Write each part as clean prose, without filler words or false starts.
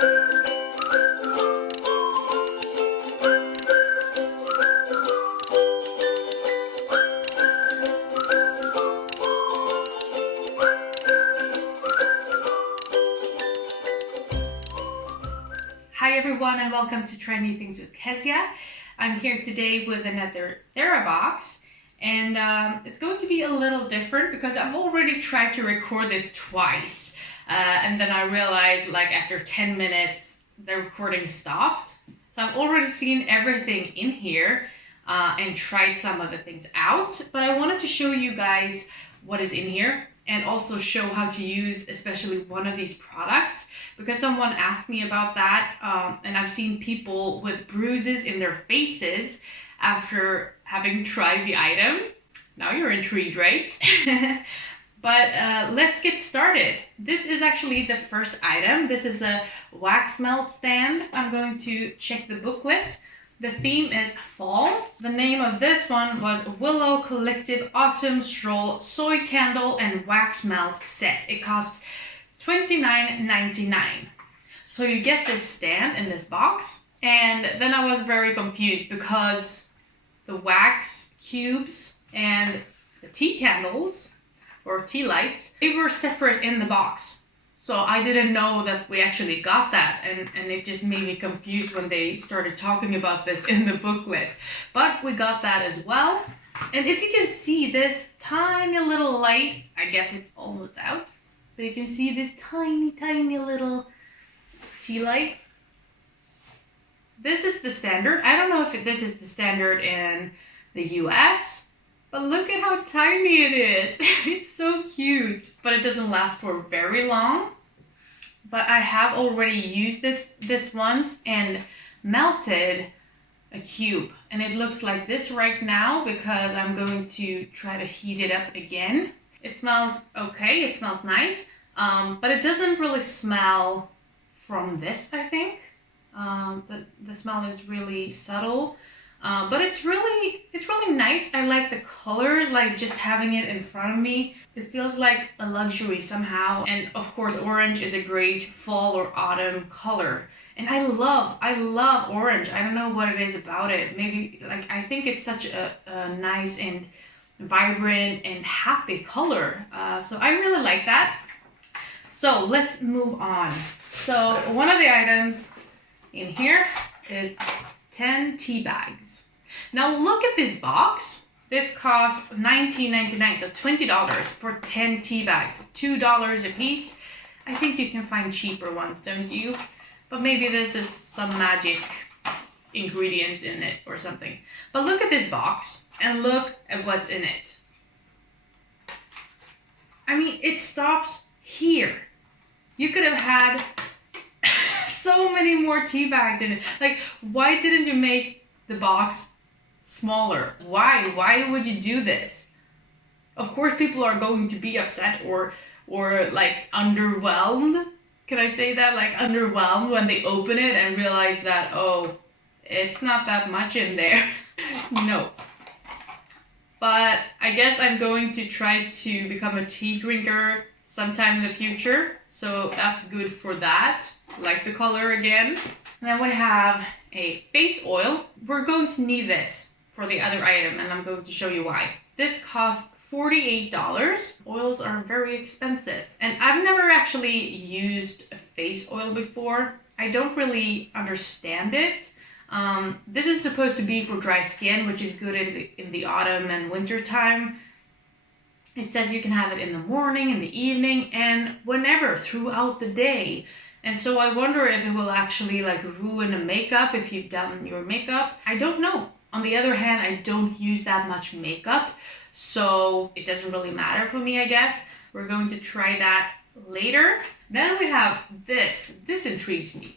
Hi everyone and welcome to Try New Things with Kezia. I'm here today with another Therabox and it's going to be a little different because I've already tried to record this twice and then I realized like after 10 minutes the recording stopped. So I've already seen everything in here and tried some of the things out, but I wanted to show you guys what is in here and also show how to use especially one of these products because someone asked me about that and I've seen people with bruises in their faces after having tried the item. Now you're intrigued, right? But let's get started. This is actually the first item. This is a wax melt stand. I'm going to check the booklet. The theme is fall. The name of this one was Willow Collective Autumn Stroll Soy Candle and Wax Melt Set. It cost $29.99. So you get this stand in this box. And then I was very confused because the wax cubes and the tea candles or tea lights, they were separate in the box. So I didn't know that we actually got that and it just made me confused when they started talking about this in the booklet. But we got that as well. And if you can see this tiny little light, I guess it's almost out, but you can see this tiny little tea light. This is the standard. I don't know if this is the standard in the US, but look at how tiny it is. It's so cute, but it doesn't last for very long. But I have already used this once and melted a cube. And it looks like this right now because I'm going to try to heat it up again. It smells okay, it smells nice, but it doesn't really smell from this, I think. The smell is really subtle. But it's really nice. I like the colors, like just having it in front of me. It feels like a luxury somehow. And of course, orange is a great fall or autumn color. And I love orange. I don't know what it is about it. Maybe like, I think it's such a nice and vibrant and happy color. So I really like that. So let's move on. So one of the items in here is 10 tea bags. Now look at this box. This costs $19.99, so $20 for 10 tea bags, $2 a piece. I think you can find cheaper ones, don't you? But maybe this is some magic ingredients in it or something. But look at this box and look at what's in it. I mean, it stops here. You could have had so many more tea bags in it. Like, why didn't you make the box smaller? Why would you do this? Of course people are going to be upset or like underwhelmed. Can I say that? Like underwhelmed when they open it and realize that, oh, it's not that much in there. No. But I guess I'm going to try to become a tea drinker sometime in the future. So that's good for that. Like the color again. And then we have a face oil. We're going to need this for the other item and I'm going to show you why. This costs $48. Oils are very expensive. And I've never actually used a face oil before. I don't really understand it. This is supposed to be for dry skin, which is good in the autumn and winter time. It says you can have it in the morning, in the evening, and whenever throughout the day. And so I wonder if it will actually like ruin a makeup if you've done your makeup. I don't know. On the other hand, I don't use that much makeup, so it doesn't really matter for me, I guess. We're going to try that later. Then we have this. This intrigues me.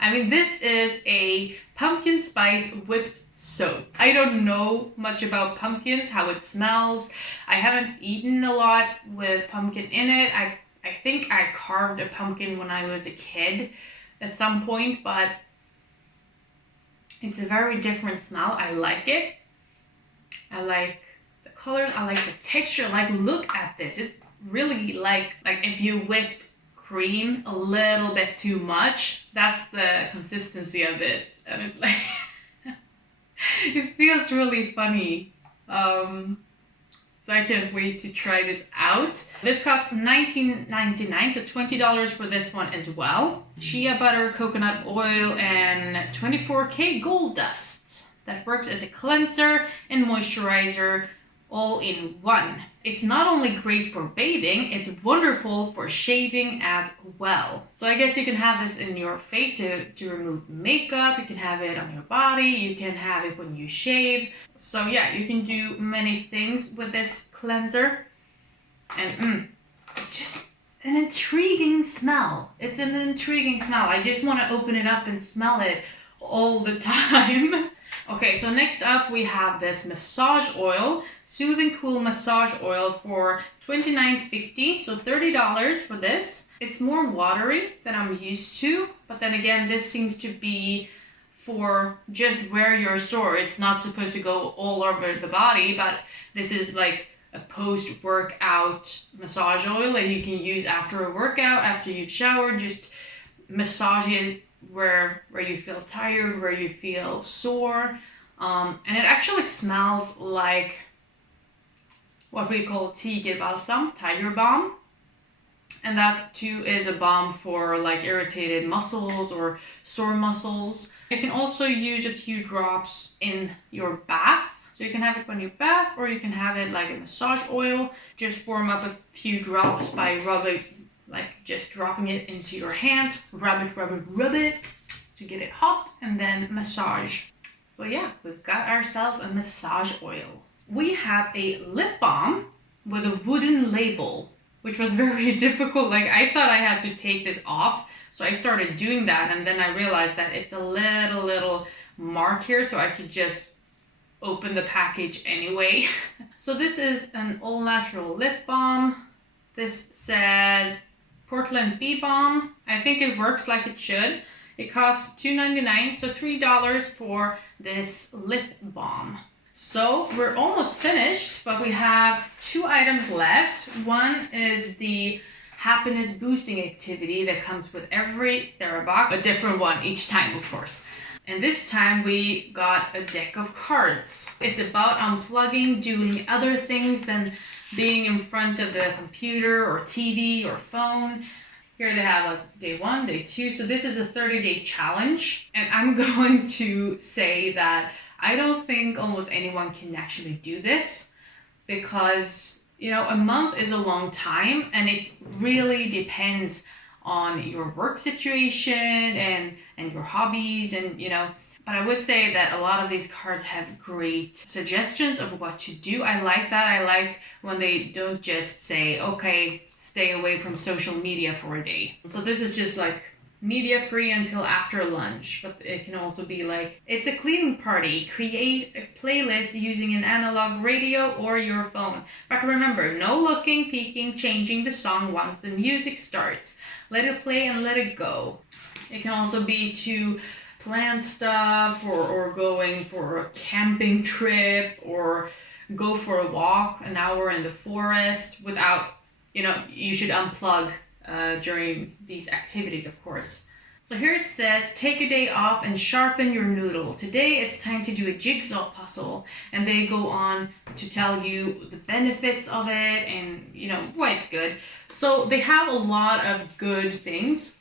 I mean, this is a pumpkin spice whipped soap. I don't know much about pumpkins, how it smells. I haven't eaten a lot with pumpkin in it. I think I carved a pumpkin when I was a kid at some point, but it's a very different smell. I like it. I like the colors. I like the texture. Like, look at this. It's really like if you whipped cream a little bit too much. That's the consistency of this. And it's like, it feels really funny. So I can't wait to try this out. This costs $19.99, so $20 for this one as well. Shea butter, coconut oil, and 24K gold dust. That works as a cleanser and moisturizer all in one. It's not only great for bathing, it's wonderful for shaving as well. So I guess you can have this in your face to remove makeup, you can have it on your body, you can have it when you shave. So yeah, you can do many things with this cleanser. And it's just an intriguing smell. It's an intriguing smell. I just want to open it up and smell it all the time. Okay, so next up we have this massage oil, Soothing Cool Massage Oil for $29.50, so $30 for this. It's more watery than I'm used to, but then again, this seems to be for just where you're sore. It's not supposed to go all over the body, but this is like a post-workout massage oil that you can use after a workout, after you've showered, just massage it where you feel tired, where you feel sore, and it actually smells like what we call tiger balm, and that too is a balm for like irritated muscles or sore muscles. You can also use a few drops in your bath, so you can have it when you bath, or you can have it like a massage oil. Just warm up a few drops by rubbing, like just dropping it into your hands, rub it to get it hot, and then massage. So yeah, we've got ourselves a massage oil. We have a lip balm with a wooden label, which was very difficult. Like I thought I had to take this off, so I started doing that, and then I realized that it's a little mark here, so I could just open the package anyway. So this is an all natural lip balm. This says Portland Bee Balm. I think it works like it should. It costs $2.99, so $3 for this lip balm. So we're almost finished, but we have 2 items left. One is the happiness boosting activity that comes with every Therabox, a different one each time, of course. And this time we got a deck of cards. It's about unplugging, doing other things than being in front of the computer or TV or phone. Here they have like day 1, day 2. So this is a 30-day challenge. And I'm going to say that I don't think almost anyone can actually do this, because, you know, a month is a long time, and it really depends on your work situation and your hobbies, and, you know, but I would say that a lot of these cards have great suggestions of what to do. I like that. I like when they don't just say, okay, stay away from social media for a day. So this is just like media free until after lunch, but it can also be like, it's a cleaning party. Create a playlist using an analog radio or your phone. But remember, no looking, peeking, changing the song once the music starts. Let it play and let it go. It can also be to plan stuff, or going for a camping trip, or go for a walk an hour in the forest without, you know, you should unplug during these activities, of course. So here it says, take a day off and sharpen your noodle. Today it's time to do a jigsaw puzzle. And they go on to tell you the benefits of it and, you know, why it's good. So they have a lot of good things.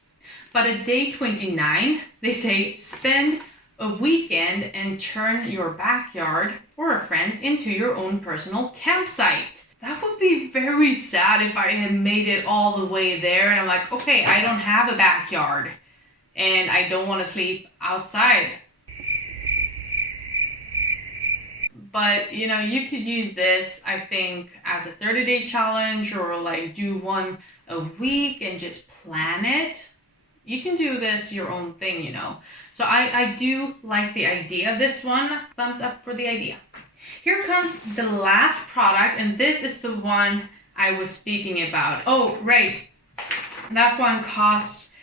But at day 29, they say, spend a weekend and turn your backyard or a friend's into your own personal campsite. That would be very sad if I had made it all the way there and I'm like, okay, I don't have a backyard and I don't want to sleep outside. But, you know, you could use this, I think, as a 30-day challenge, or like do one a week and just plan it. You can do this your own thing, you know. So I do like the idea of this one. Thumbs up for the idea. Here comes the last product, and this is the one I was speaking about. Oh, right. That one costs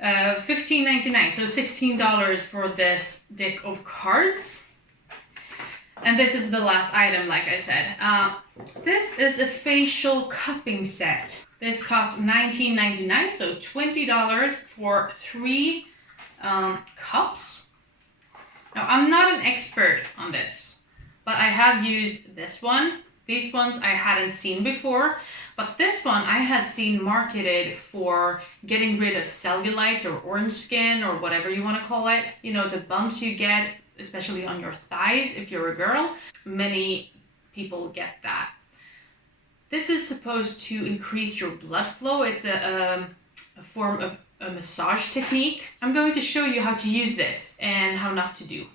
$15.99, so $16 for this deck of cards. And this is the last item, like I said. This is a facial cupping set. This costs $19.99, so $20 for 3 cups. Now, I'm not an expert on this, but I have used this one. These ones I hadn't seen before, but this one I had seen marketed for getting rid of cellulites or orange skin or whatever you want to call it. You know, the bumps you get, especially on your thighs if you're a girl. Many people get that. This is supposed to increase your blood flow. It's a form of a massage technique. I'm going to show you how to use this and how not to do.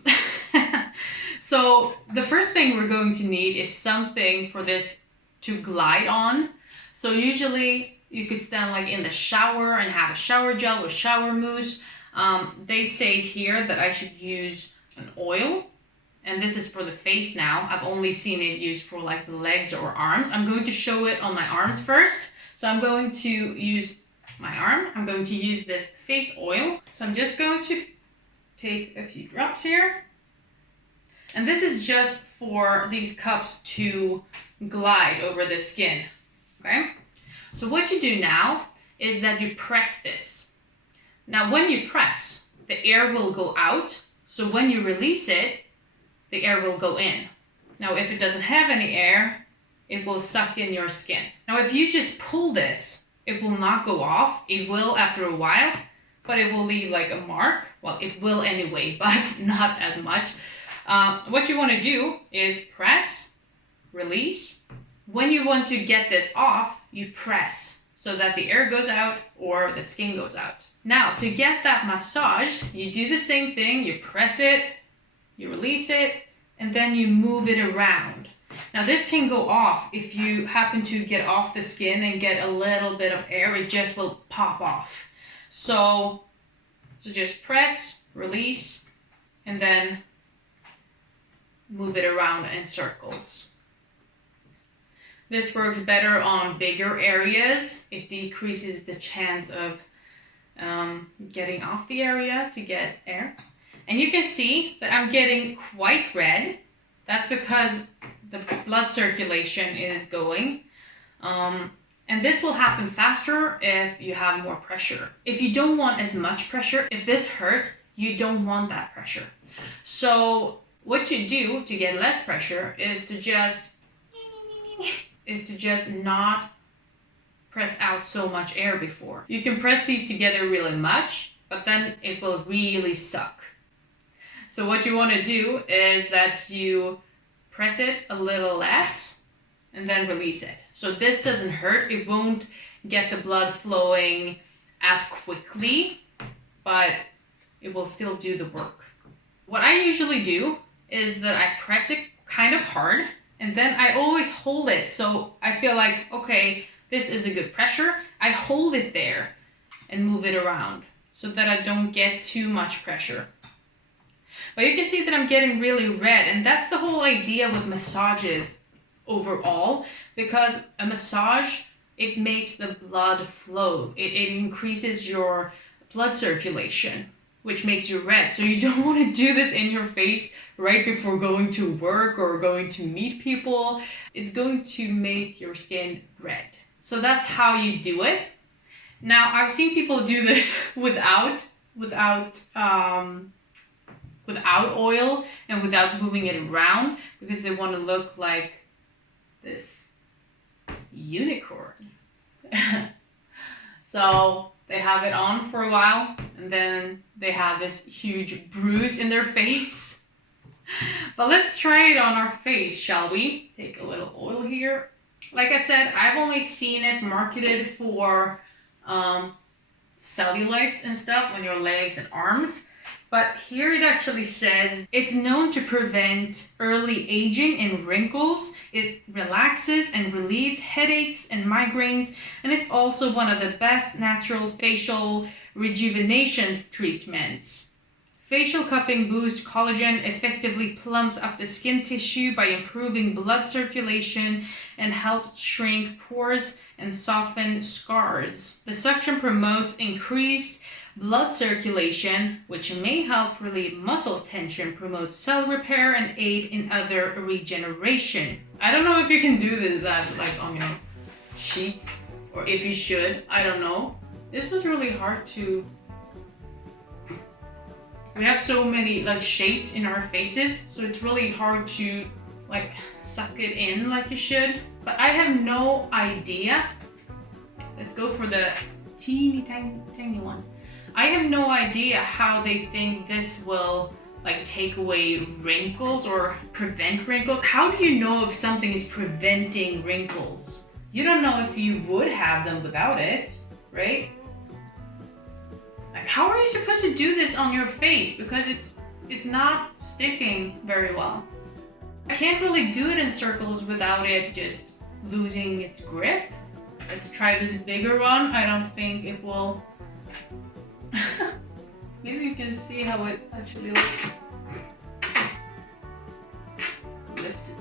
So the first thing we're going to need is something for this to glide on. So usually you could stand like in the shower and have a shower gel with shower mousse. They say here that I should use an oil, and this is for the face now. I've only seen it used for like the legs or arms. I'm going to show it on my arms first. So I'm going to use my arm. I'm going to use this face oil. So I'm just going to take a few drops here. And this is just for these cups to glide over the skin, okay? So what you do now is that you press this. Now when you press, the air will go out. So when you release it, the air will go in. Now if it doesn't have any air, it will suck in your skin. Now if you just pull this, it will not go off. It will after a while, but it will leave like a mark. Well, it will anyway, but not as much. What you want to do is press, release. When you want to get this off, you press so that the air goes out or the skin goes out. Now, to get that massage, you do the same thing. You press it, you release it, and then you move it around. Now, this can go off if you happen to get off the skin and get a little bit of air. It just will pop off. So just press, release, and then move it around in circles. This works better on bigger areas. It decreases the chance of getting off the area to get air. And you can see that I'm getting quite red. That's because the blood circulation is going. And this will happen faster if you have more pressure. If you don't want as much pressure, if this hurts, you don't want that pressure. So what you do to get less pressure is to just not press out so much air before. You can press these together really much, but then it will really suck. So what you want to do is that you press it a little less and then release it. So this doesn't hurt. It won't get the blood flowing as quickly, but it will still do the work. What I usually do is that I press it kind of hard, and then I always hold it. So I feel like, okay, this is a good pressure. I hold it there and move it around so that I don't get too much pressure. But you can see that I'm getting really red, and that's the whole idea with massages overall, because a massage, it makes the blood flow. It increases your blood circulation, which makes you red. So you don't want to do this in your face right before going to work or going to meet people. It's going to make your skin red. So that's how you do it. Now, I've seen people do this without oil and without moving it around because they want to look like this unicorn. So they have it on for a while and then they have this huge bruise in their face. But let's try it on our face, shall we? Take a little oil here. Like I said, I've only seen it marketed for cellulites and stuff on your legs and arms. But here it actually says it's known to prevent early aging and wrinkles. It relaxes and relieves headaches and migraines. And it's also one of the best natural facial rejuvenation treatments. Facial cupping boosts collagen, effectively plumps up the skin tissue by improving blood circulation and helps shrink pores and soften scars. The suction promotes increased blood circulation, which may help relieve muscle tension, promote cell repair, and aid in other regeneration. I don't know if you can do that like on your cheeks, or if you should, I don't know. This was really hard to... We have so many like shapes in our faces, so it's really hard to like suck it in like you should. But I have no idea. Let's go for the teeny tiny one. I have no idea how they think this will like take away wrinkles or prevent wrinkles. How do you know if something is preventing wrinkles? You don't know if you would have them without it, right? Like, how are you supposed to do this on your face? Because it's not sticking very well. I can't really do it in circles without it just losing its grip. Let's try this bigger one. I don't think it will... Maybe you can see how it actually looks. Lifted.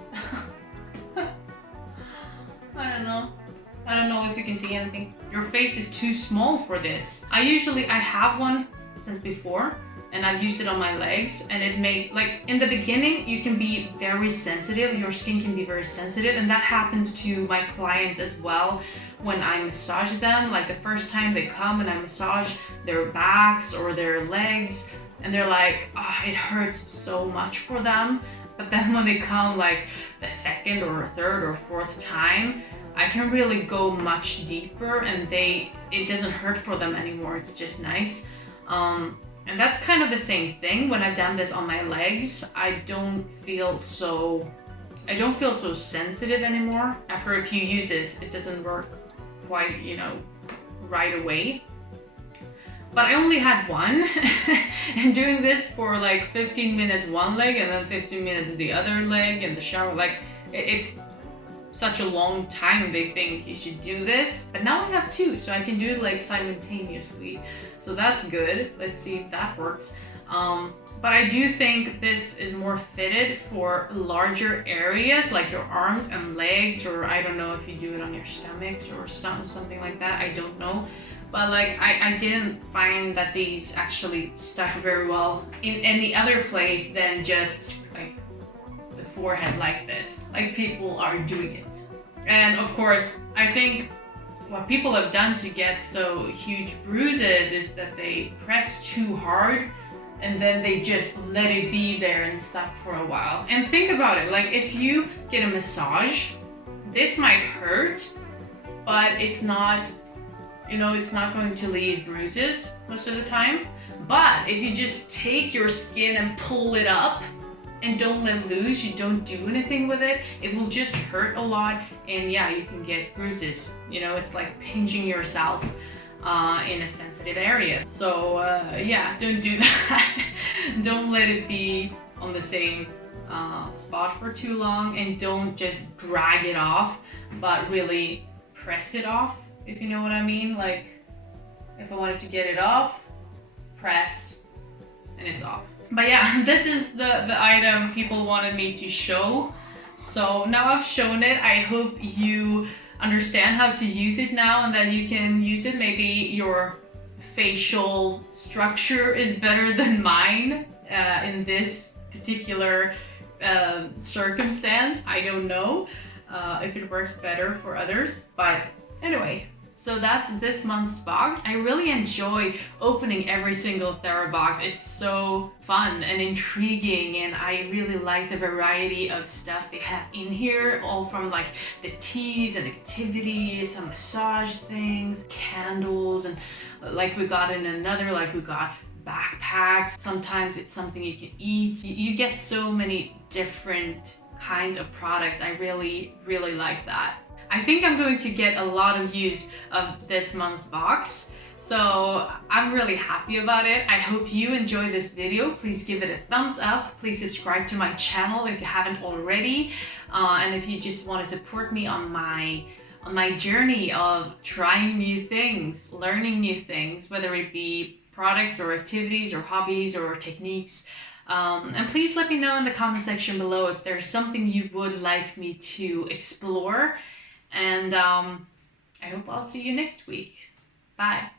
I don't know if you can see anything. Your face is too small for this. I have one since before, and I've used it on my legs, and it makes, like, in the beginning you can be very sensitive, your skin can be very sensitive, and that happens to my clients as well when I massage them. Like the first time they come and I massage their backs or their legs, and they're like, oh, it hurts so much for them. But then when they come like the second or third or fourth time, I can really go much deeper, and it doesn't hurt for them anymore. It's just nice. And that's kind of the same thing when I've done this on my legs. I don't feel so sensitive anymore. After a few uses, it doesn't work quite, right away. But I only had one, and doing this for like 15 minutes one leg and then 15 minutes the other leg in the shower, like it's such a long time they think you should do this. But now I have two, so I can do it like simultaneously. So that's good. Let's see if that works. But I do think this is more fitted for larger areas like your arms and legs, or I don't know if you do it on your stomachs or something like that. I don't know. But like I didn't find that these actually stuck very well in any other place than just like the forehead like this, like people are doing it. And of course, I think what people have done to get so huge bruises is that they press too hard and then they just let it be there and suck for a while. And think about it, like if you get a massage, this might hurt, but it's not, it's not going to leave bruises most of the time. But if you just take your skin and pull it up and don't let loose, you don't do anything with it, it will just hurt a lot, and yeah, you can get bruises. It's like pinching yourself in a sensitive area. So yeah, don't do that. Don't let it be on the same spot for too long, and don't just drag it off, but really press it off, if you know what I mean. Like if I wanted to get it off, press, and it's off. But yeah, this is the item people wanted me to show. So now I've shown it. I hope you understand how to use it now, and that you can use it. Maybe your facial structure is better than mine in this particular circumstance. I don't know if it works better for others, but anyway. So that's this month's box. I really enjoy opening every single Therabox. It's so fun and intriguing, and I really like the variety of stuff they have in here, all from like the teas and activities, some massage things, candles, and like we got in another, like we got backpacks. Sometimes it's something you can eat. You get so many different kinds of products. I really, really like that. I think I'm going to get a lot of use of this month's box, so I'm really happy about it. I hope you enjoyed this video. Please give it a thumbs up. Please subscribe to my channel if you haven't already, and if you just want to support me on my journey of trying new things, learning new things, whether it be products or activities or hobbies or techniques. And please let me know in the comment section below if there's something you would like me to explore. And I hope I'll see you next week. Bye.